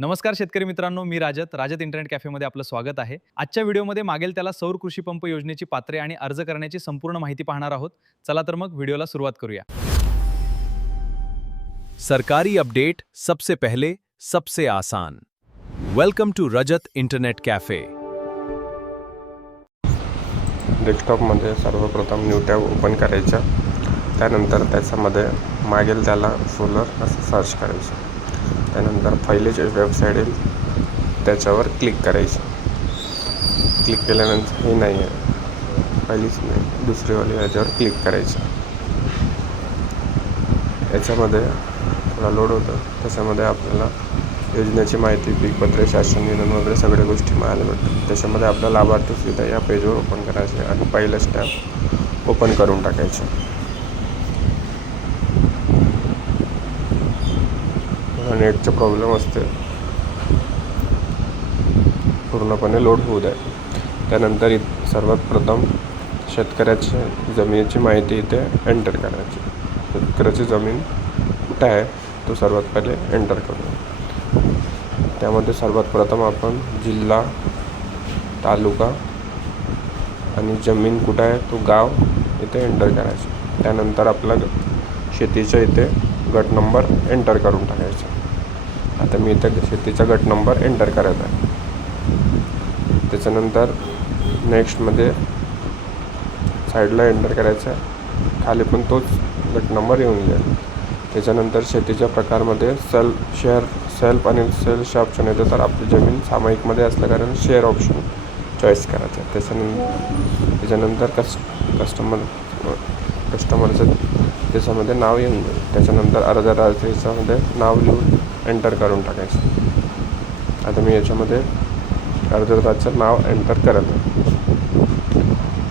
नमस्कार शेतकरी मित्रांनो, मी राजत इंटरनेट कॅफेमध्ये आपलं स्वागत आहे. आजच्या व्हिडिओमध्ये मागेल त्याला सौर कृषी पंप योजनेची पात्रे आणि अर्ज करण्याची संपूर्ण माहिती पाहणार आहोत. चला तर मग व्हिडिओला सुरुवात करूया. सरकारी अपडेट सबसे पहले सबसे आसान. Welcome to Rajat internet cafe. डेस्कटॉपमध्ये सर्वप्रथम न्यू टॅब ओपन करायचा. त्यानंतर त्याच्यामध्ये मागेल त्याला सोलर असं सर्च करायचं. त्यानंतर पहिलेच वेबसाईट येईल त्याच्यावर क्लिक करायचं. क्लिक केल्यानंतर हे नाही आहे, पहिलीच नाही, दुसरीवाली याच्यावर क्लिक करायचं. याच्यामध्ये थोडा लोड होतं. त्याच्यामध्ये आपल्याला योजनेची माहिती, पीकपत्रे, शासन नियमन वगैरे सगळ्या गोष्टी मिळायला भेटतात. त्याच्यामध्ये आपल्या लाभार्थी सुविधा या पेजवर ओपन करायचे आणि पहिलंच टॅब ओपन करून टाकायचं. नेटचा प्रॉब्लेम असते, पूर्णपणे लोड होऊ द्या. त्यानंतर सर्वात प्रथम शेतकऱ्याची जमिनीची माहिती इथे एंटर करायची. शेतकऱ्याची जमीन कुठे आहे तो सर्वात पहिले एंटर करू. त्यामध्ये सर्वात प्रथम आपण जिल्हा, तालुका आणि जमीन कुठे आहे तो गाव इथे एंटर करायचं. त्यानंतर आपला शेतीच्या इथे गट नंबर एंटर करून टाकायचा. आता मी इथे शेतीचा गट नंबर एंटर करत आहे. त्याच्यानंतर नेक्स्टमध्ये साईडला एंटर करायचा आहे, खाली पण तोच गट नंबर येऊन जाईल. त्याच्यानंतर शेतीच्या प्रकारमध्ये सेल्फ आणि सेल्स ऑप्शन येतं, तर आपली जमीन सामायिकमध्ये असल्या कारण शेअर ऑप्शन चॉईस करायचं आहे. त्याच्यानंतर कस्टमरचं त्याच्यामध्ये नाव येऊन जाईल. त्याच्यानंतर अर्जदाराचं याच्यामध्ये नाव लिहून एंटर करून टाकायचं. आता मी याच्यामध्ये अर्जदाराचं नाव एंटर करत आहे.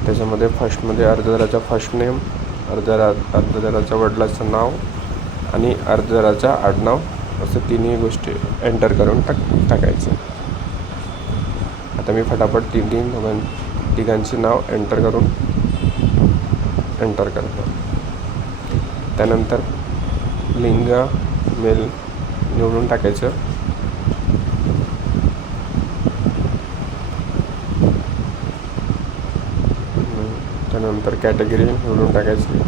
त्याच्यामध्ये फर्स्टमध्ये अर्जदाराचा फर्स्ट नेम, अर्जदाराच्या वडिलाचं नाव आणि अर्जदाराचा आडनाव असं तिन्ही गोष्टी एंटर करून टाकायचं. आता मी फटाफट तिघांची नाव एंटर करतो. त्यानंतर लिंग मेल निवडून टाकायचं. त्यानंतर कॅटेगरी निवडून टाकायची.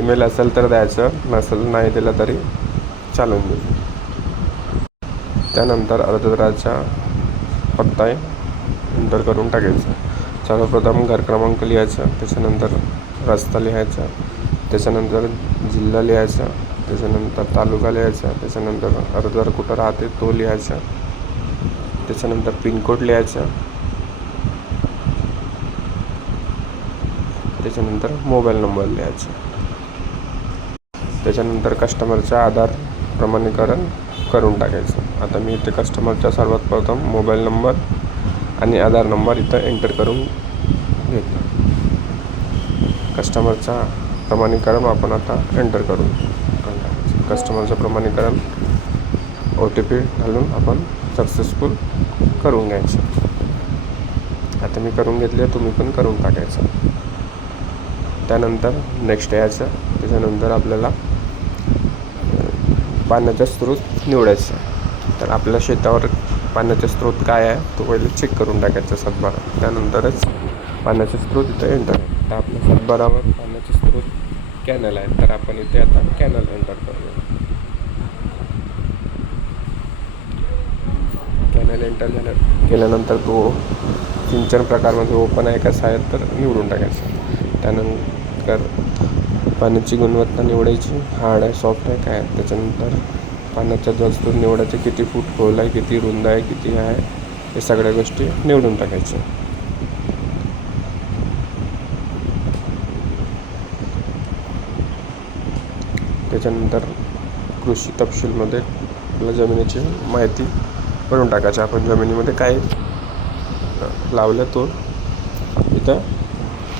ईमेल असेल तर द्यायचं, नसेल नाही दिलं तरी चालून देईल. त्यानंतर अर्जदाराचा पत्ता एंटर करून टाकायचा. सर्वप्रथम घर क्रमांक लिहायचा, त्याच्यानंतर रस्ता लिहायचा, त्याच्यानंतर जिल्हा लिहायचा, त्याच्यानंतर तालुका लिहायचा, त्याच्यानंतर अर्जदार कुठं राहते तो लिहायचा, त्याच्यानंतर पिनकोड लिहायचा, त्याच्यानंतर मोबाईल नंबर लिहायचा. त्याच्यानंतर कस्टमरचा आधार प्रमाणीकरण करून टाकायचं. आता मी इथे कस्टमरचा सर्वात प्रथम मोबाईल नंबर आणि आधार नंबर इथं एंटर करून घेतला. कस्टमरचा प्रमाणीकरण आपण आता एंटर करून टाकायचं. कस्टमरचं प्रमाणीकरण OTP घालून आपण सक्सेसफुल करून घ्यायचं. आता मी करून घेतले, तुम्ही पण करून टाकायचं. त्यानंतर नेक्स्ट यायचं. त्याच्यानंतर आपल्याला पाण्याचा स्रोत निवडायचा. तर आपल्या शेतावर पाण्याचा स्रोत काय आहे तो पहिले चेक करून टाकायचा सातबारा. त्यानंतरच पाण्याचे स्रोत इथं एंटर. तर आपल्या सातबारावर पाण्याचे स्रोत कॅनल आहे, तर आपण इथे आता कॅनल एंटर करूया. कॅनल एंटर केल्यानंतर तो सिंचन प्रकारमध्ये ओपन आहे कसा आहे तर निवडून टाकायचं. त्यानंतर पाण्याची गुणवत्ता निवडायची, हार्ड आहे, सॉफ्ट आहे काय. त्याच्यानंतर पाण्याचा जलस्रोत निवडायचे, किती फूट खोल आहे, किती रुंद आहे, किती आहे, हे सगळ्या गोष्टी निवडून टाकायच्या. त्याच्यानंतर कृषी तपशीलमध्ये आपल्या जमिनीची माहिती भरून टाकायची. आपण जमिनीमध्ये काय लावलं तो इथं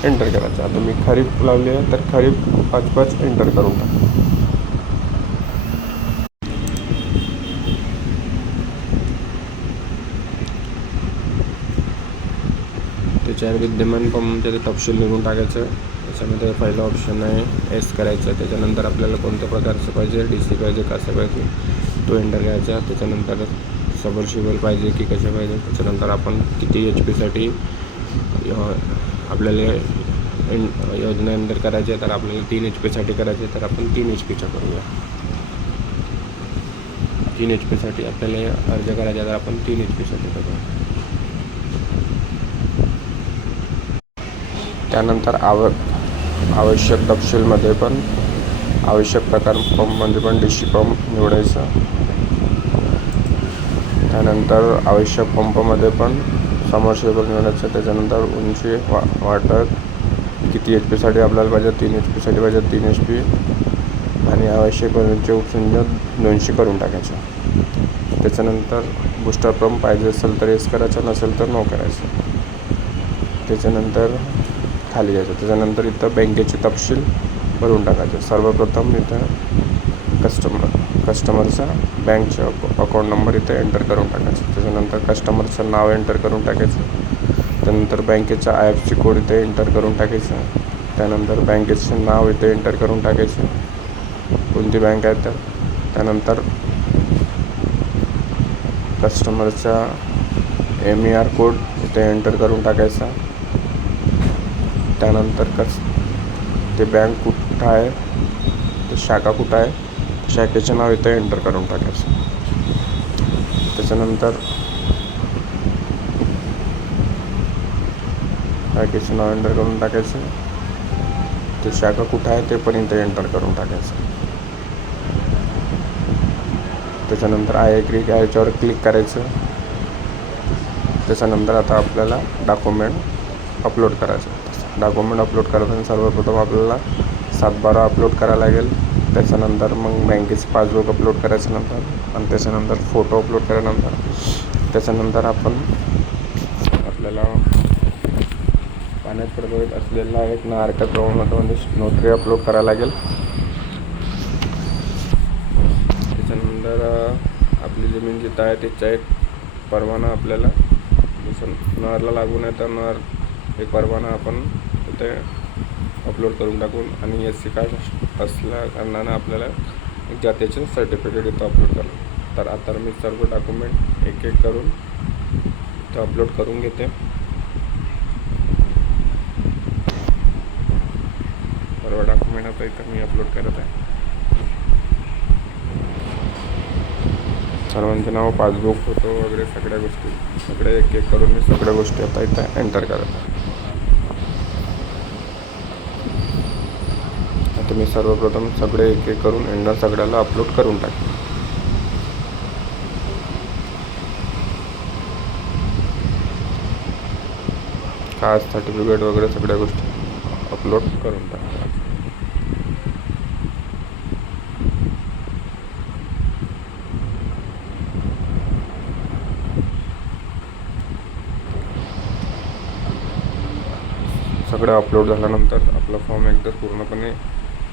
एंटर करायचं. आता मी खरीप लावली आहे तर खरीप 5 एंटर करून टाका. त्याच्यावर विद्यमान पंपचे ते तपशील निघून टाकायचं. त्याच्यामध्ये पहिलं ऑप्शन आहे एस करायचं. त्याच्यानंतर आपल्याला कोणत्या प्रकारचं पाहिजे, DC पाहिजे, कसं पाहिजे तो एंटर करायचा. त्याच्यानंतर सबर्शिबल पाहिजे की कशा पाहिजे. त्याच्यानंतर आपण किती HP आपल्याला योजना एंटर करायची आहे, तर आपल्याला 3 HP करायचे तर आपण 3 HPच्या करूया. 3 HP आपल्याला अर्ज करायचा तर आपण 3 HP करूया. त्यानंतर आवश्यक तपशीलमध्ये पण आवश्यक प्रकार पंपमध्ये पण DC पंप निवडायचा. त्यानंतर आवश्यक पंपामध्ये पण समर्शिबल निवडायचं. त्याच्यानंतर उंची वाटत किती HP आपल्याला पाहिजे, 3 HP पाहिजे 3 HP आणि आवश्यक वजनचे उपसंयोजन 200 करून टाकायचं. त्याच्यानंतर बूस्टर पंप पाहिजे असेल तर येस करायचं, नसेल तर नो करायचं. त्याच्यानंतर खाली घ्यायचं. त्याच्यानंतर इथं बँकेचे तपशील भरून टाकायचे. सर्वप्रथम इथं कस्टमरचा बँकचा अकाउंट नंबर इथे एंटर करून टाकायचा. त्याच्यानंतर कस्टमरचं नाव एंटर करून टाकायचं. त्यानंतर बँकेचा IFSC कोड इथे एंटर करून टाकायचं. त्यानंतर बँकेचं नाव इथे एंटर करून टाकायचं, कोणती बँक आहे तर. त्यानंतर कस्टमरचा MER कोड इथे एंटर करून टाकायचा. त्यानंतर ते बँक कुठं आहे, ते शाखा कुठं आहे, शाखेचे नाव इथे एंटर करून टाकायचं. त्याच्यानंतर शाखेचं नाव एंटर करून टाकायचं. ते शाखा कुठं आहे ते पण इथे एंटर करून टाकायचं. त्याच्यानंतर आय एग्री याच्यावर क्लिक करायचं. त्याच्यानंतर आता आपल्याला डॉक्युमेंट अपलोड करायचं. डॉक्युमेंट अपलोड करताना सर्वप्रथम आपल्याला 7/12 अपलोड करायला लागेल. त्याच्यानंतर मग बँकेचं पासबुक अपलोड करायचं नंतर, आणि त्याच्यानंतर फोटो अपलोड केल्यानंतर त्याच्यानंतर आपल्याला पाण्यात प्रभावित असलेला एक नारकत प्रमाणपत्र नोटरी अपलोड करायला लागेल. त्याच्यानंतर आपली जमीन जिथं आहे त्याचा एक परवाना आपल्याला, जसं नळला लागून आहे तर नळ एक परवाना आपण तिथे अपलोड करून टाकून, आणि SC कार्ड असल्या कारणानं आपल्याला एक जातीचं सर्टिफिकेट इथं अपलोड करा. तर आता मी सर्व डॉक्युमेंट एक एक करून इथं अपलोड करून घेते. सर्व डॉक्युमेंट आता इथं मी अपलोड करत आहे. सर्वांचे नाव, पासबुक, फोटो वगैरे सगळ्या गोष्टी सगळे एक एक करून मी सगळ्या गोष्टी आता इथं एंटर करत आहे. आता मी सर्वप्रथम सगळे एक एक करून एंटर सगळ्याला अपलोड करून टाकते. कास्ट सर्टिफिकेट वगैरे सगळ्या गोष्टी अपलोड करून टाकते. सगळं अपलोड झाल्यानंतर आपला फॉर्म एकदा पूर्णपणे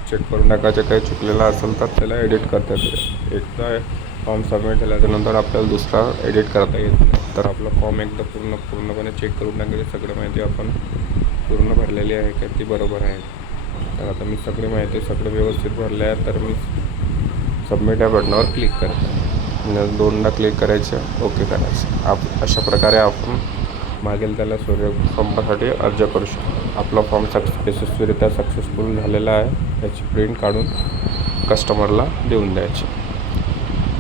चेक करून टाकायचं. काही चुकलेला असेल तर त्याला एडिट करता येते. एकदा फॉर्म सबमिट झाल्यानंतर आपल्याला दुसरा एडिट करता येत नाही. तर आपला फॉर्म एकदा पूर्णपणे चेक करून टाकायची. सगळी माहिती आपण पूर्ण भरलेली आहे का ती बरोबर आहे. तर आता मी सगळी माहिती सगळं व्यवस्थित भरले आहे. तर मी सबमिट या बटनावर क्लिक करतो. 2दा क्लिक करायचं, ओके करायचं. अशा प्रकारे आपण मागेल त्याला सूर्यपंपासाठी अर्ज करू शकतो. आपला फॉर्म यशस्वीरित्या सक्सेसफुल झालेला आहे. याची प्रिंट काढून कस्टमरला देऊन द्यायची.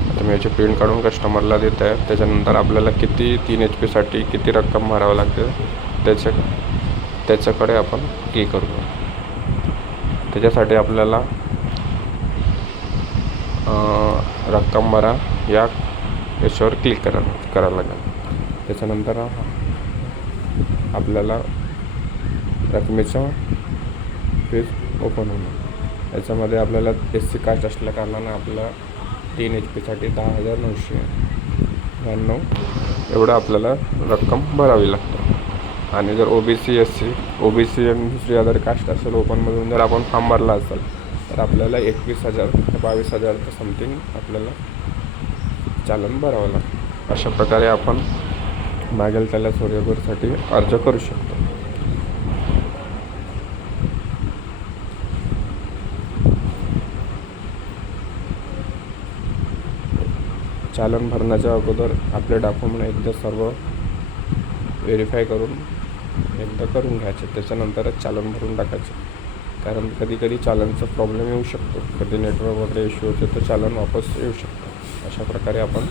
आता मी याची प्रिंट काढून कस्टमरला देत आहे. त्याच्यानंतर आपल्याला किती 3 HP किती रक्कम भरावं लागते त्याच्याकडे आपण क्लिक करू. त्याच्यासाठी आपल्याला रक्कम भरा याच्यावर क्लिक करायला लागेल. त्याच्यानंतर आपल्याला रकमेचं पेज ओपन होणार. याच्यामध्ये आपल्याला SC कास्ट असल्या कारणानं आपल्याला 3 HP 10,999 एवढं आपल्याला रक्कम भरावी लागते. आणि जर OBC SC आणि दुसरी अदर कास्ट असेल ओपनमधून जर आपण फॉर्म भरला असेल तर आपल्याला 21,000 ते 22,000 समथिंग आपल्याला चालन भरावं लागतं. अशा प्रकारे आपण मागेल त्याला सूर्यघरसाठी अर्ज करू शकतो. चालन भरण्याच्या अगोदर आपले डॉक्युमेंट एकदा सर्व व्हेरीफाय करून एकदा करून घ्यायचे, त्याच्यानंतरच चालन भरून टाकायचे. कारण कधी कधी चालनचा प्रॉब्लेम येऊ शकतो, कधी नेटवर्क वगैरे इश्यू होते तर चालन वापस येऊ शकतं. अशा प्रकारे आपण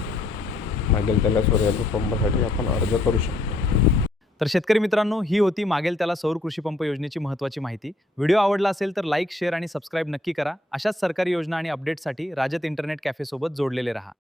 मागेल त्याला सूर्यघर पंपासाठी आपण अर्ज करू शकतो. तर शेतकरी मित्रांनो, ही होती मागेल त्याला सौर कृषी पंप योजनेची महत्त्वाची माहिती. व्हिडिओ आवडला असेल तर लाईक, शेअर आणि सबस्क्राईब नक्की करा. अशाच सरकारी योजना आणि अपडेट्ससाठी राजत इंटरनेट कॅफेसोबत जोडलेले राहा.